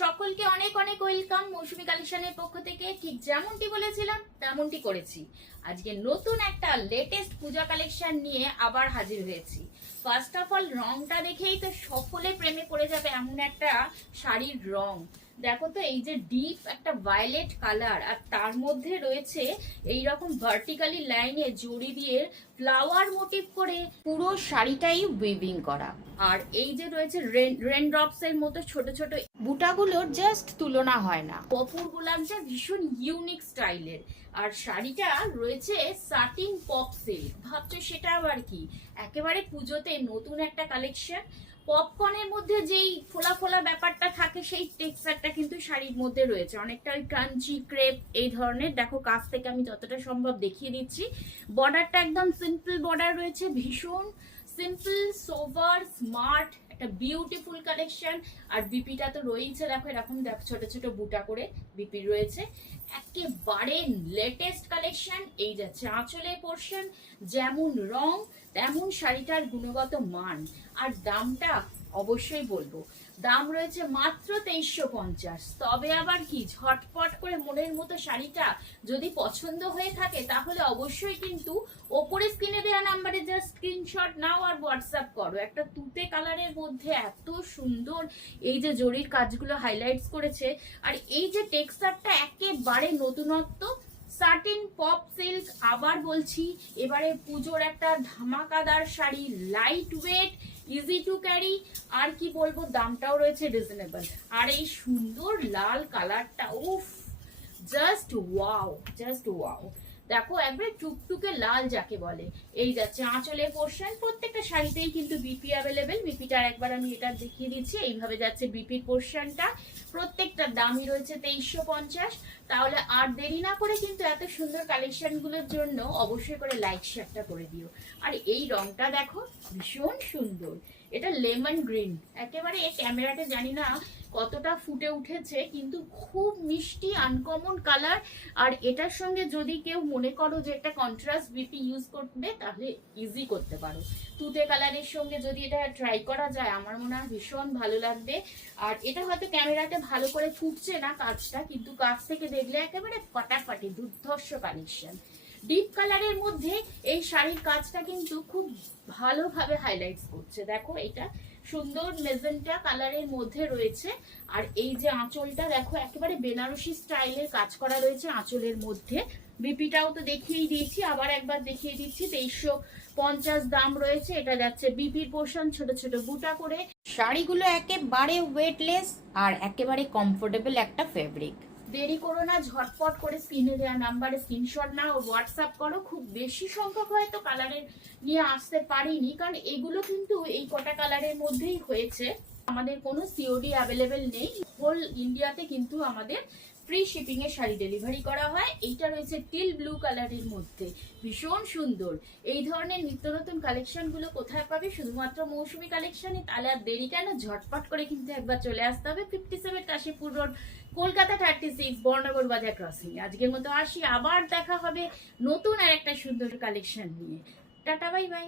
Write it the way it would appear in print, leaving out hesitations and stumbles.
সকলকে অনেক অনেক ওয়েলকাম মৌসুমী কালেকশনের পক্ষ থেকে। ঠিক যেমনটি বলেছিলাম তেমনটি করেছি। আজকে নতুন একটা লেটেস্ট পূজা কালেকশন নিয়ে আবার হাজির হয়েছি। ফার্স্ট অফ অল রংটা দেখেই তো সকলে প্রেমে পড়ে যাবে, এমন একটা শাড়ির রং। দেখো তো, এই যে ডিপ একটা ভায়োলেট কালার, আর তার মধ্যে রয়েছে এই রকম ভার্টিক্যালি লাইনে জড়ি দিয়ে ফ্লাওয়ার মোটিভ করে পুরো শাড়িটাই উইভিং করা। আর এই যে রয়েছে রেন ড্রপস এর মতো ছোট ছোট বুটাগুলোর জাস্ট তুলনা হয় না। কপুর গোলাপটা ভীষণ ইউনিক স্টাইলের। আর শাড়িটা রয়েছে সাটিন পপ সিল্ক। ভাবছো সেটা আবার কি? একেবারে পুজোতে নতুন একটা কালেকশন। পপকর্নের মধ্যে যেই ফোলা ফোলা ব্যাপারটা থাকে সেই টেক্সচারটা কিন্তু শাড়ির মধ্যে রয়েছে, অনেকটা ওই ক্রাঞ্চি ক্রেপ এই ধরনের। দেখো কাছ থেকে আমি যতটা সম্ভব দেখিয়ে দিচ্ছি। বর্ডারটা একদম সিম্পল বর্ডার রয়েছে, ভীষণ সিম্পল সোভার স্মার্ট একটা বিউটিফুল কালেকশন। আর বিপিটা তো রয়েছে, দেখো এরকম দেখো ছোট ছোট বুটা করে বিপি রয়েছে। একেবারে লেটেস্ট কালেকশন। এই যাচ্ছে আঁচলের পোর্শন, যেমন রং তেমন শাড়িটার গুণগত মান। আর দামটা অবশ্যই বলবো, দাম রয়েছে মাত্র 2350। তবে আবার কি, ঝটপট করে মনের মতো শাড়িটা যদি পছন্দ হয়ে থাকে তাহলে অবশ্যই কিন্তু ওপরে স্ক্রিনে দেওয়া নাম্বারে জাস্ট স্ক্রিনশট নাও আর হোয়াটসঅ্যাপ করো। একটা তুতে কালারের মধ্যে এত সুন্দর এই যে জরির কাজগুলো হাইলাইটস করেছে, আর এই যে টেক্সচারটা একেবারে নতুনত্ব। সাটিন পপ সিল্ক, আবার বলছি এবারে পুজোর একটা ধামাকাদার sari, light weight, easy to carry. আর কি বলবো, দামটাও রয়েছে রিজনেবল। আর এই সুন্দর লাল কালারটা, উফ, জাস্ট ওয়াও, জাস্ট ওয়াও। দেখো একবারে টুকটুকে লাল যাকে বলে। এই যাচ্ছে আঁচলের পোর্শন। প্রত্যেকটা শাড়িতেই কিন্তু বিপি অ্যাভেলেবেল। বিপিটা একবার আমি এটা দেখিয়ে দিচ্ছি। এইভাবে যাচ্ছে বিপির পোর্শনটা। প্রত্যেকটার দামই রয়েছে 2350। তাহলে আর দেরি না করে কিন্তু এত সুন্দর কালেকশন গুলোর জন্য অবশ্যই করে লাইক শেয়ারটা করে দিও। আর এই রংটা দেখো ভীষণ সুন্দর, এটা লেমন গ্রিন। একেবারে এই ক্যামেরাতে জানি না কতটা ফুটে উঠেছে, কিন্তু খুব মিষ্টি আনকমন কালার। আর এটার সঙ্গে যদি কেউ মনে করো যে একটা কন্ট্রাস্ট বিপি ইউজ করবে তাহলে ইজি করতে পারো। তুতে কালারের সঙ্গে যদি এটা ট্রাই করা যায় আমার মনে হয় ভীষণ ভালো লাগবে। আর এটা হয়তো ক্যামেরাতে ভালো করে ফুটছে না কাজটা, কিন্তু কাছ থেকে দেখলে একেবারে ফাটাফাটি দুর্ধর্ষ কালেকশন। ডিপ কালারের মধ্যে এই শাড়ির কাজটা কিন্তু খুব ভালোভাবে হাইলাইটস করছে। দেখো এটা সুন্দর মেজেন্টা কালারের মধ্যে রয়েছে। আর এই যে আঁচলটা দেখো একেবারে বেনারসি স্টাইলের কাজ করা রয়েছে আঁচলের মধ্যে। বিপিটাও তো দেখিয়েই দিয়েছি, আবার একবার দেখিয়ে দিচ্ছি। 2350 দাম রয়েছে। এটা যাচ্ছে বিপির পোর্শন, ছোট ছোট বুটা করে। শাড়িগুলো একেবারে ওয়েটলেস আর একেবারে কমফোর্টেবল একটা ফেব্রিক। দেরি করো না, ঝটপট করে স্ক্রিনে দেওয়া নাম্বারে স্ক্রিনশট নাও, হোয়াটসঅ্যাপ করো। খুব বেশি সংখ্যক হয়তো কালারের নিয়ে আসতে পারিনি, কারণ এগুলো কিন্তু এই কটা কালারের মধ্যেই হয়েছে। আমাদের কোনো সিওডি অ্যাভেলেবেল নেই। হোল ইন্ডিয়াতে কিন্তু আমাদের ফ্রি শিপিং এ শাড়ি ডেলিভারি করা হয়। এইটা রয়েছে টিল ব্লু কালারের মধ্যে, ভীষণ সুন্দর। এই ধরনের নিত্য নতুন কালেকশন গুলো কোথায় পাবে? শুধুমাত্র মৌসুমী কালেকশনে। তাহলে আর দেরি কেন, ঝটপট করে কিন্তু একবার চলে আসতে হবে 57 কাশীপুর রোড, কলকাতা 36, বর্ণনগর বাজার ক্রসিং। আজকের মতো আসি, আবার দেখা হবে নতুন আর একটা সুন্দর কালেকশন নিয়ে। Tata, bye bye.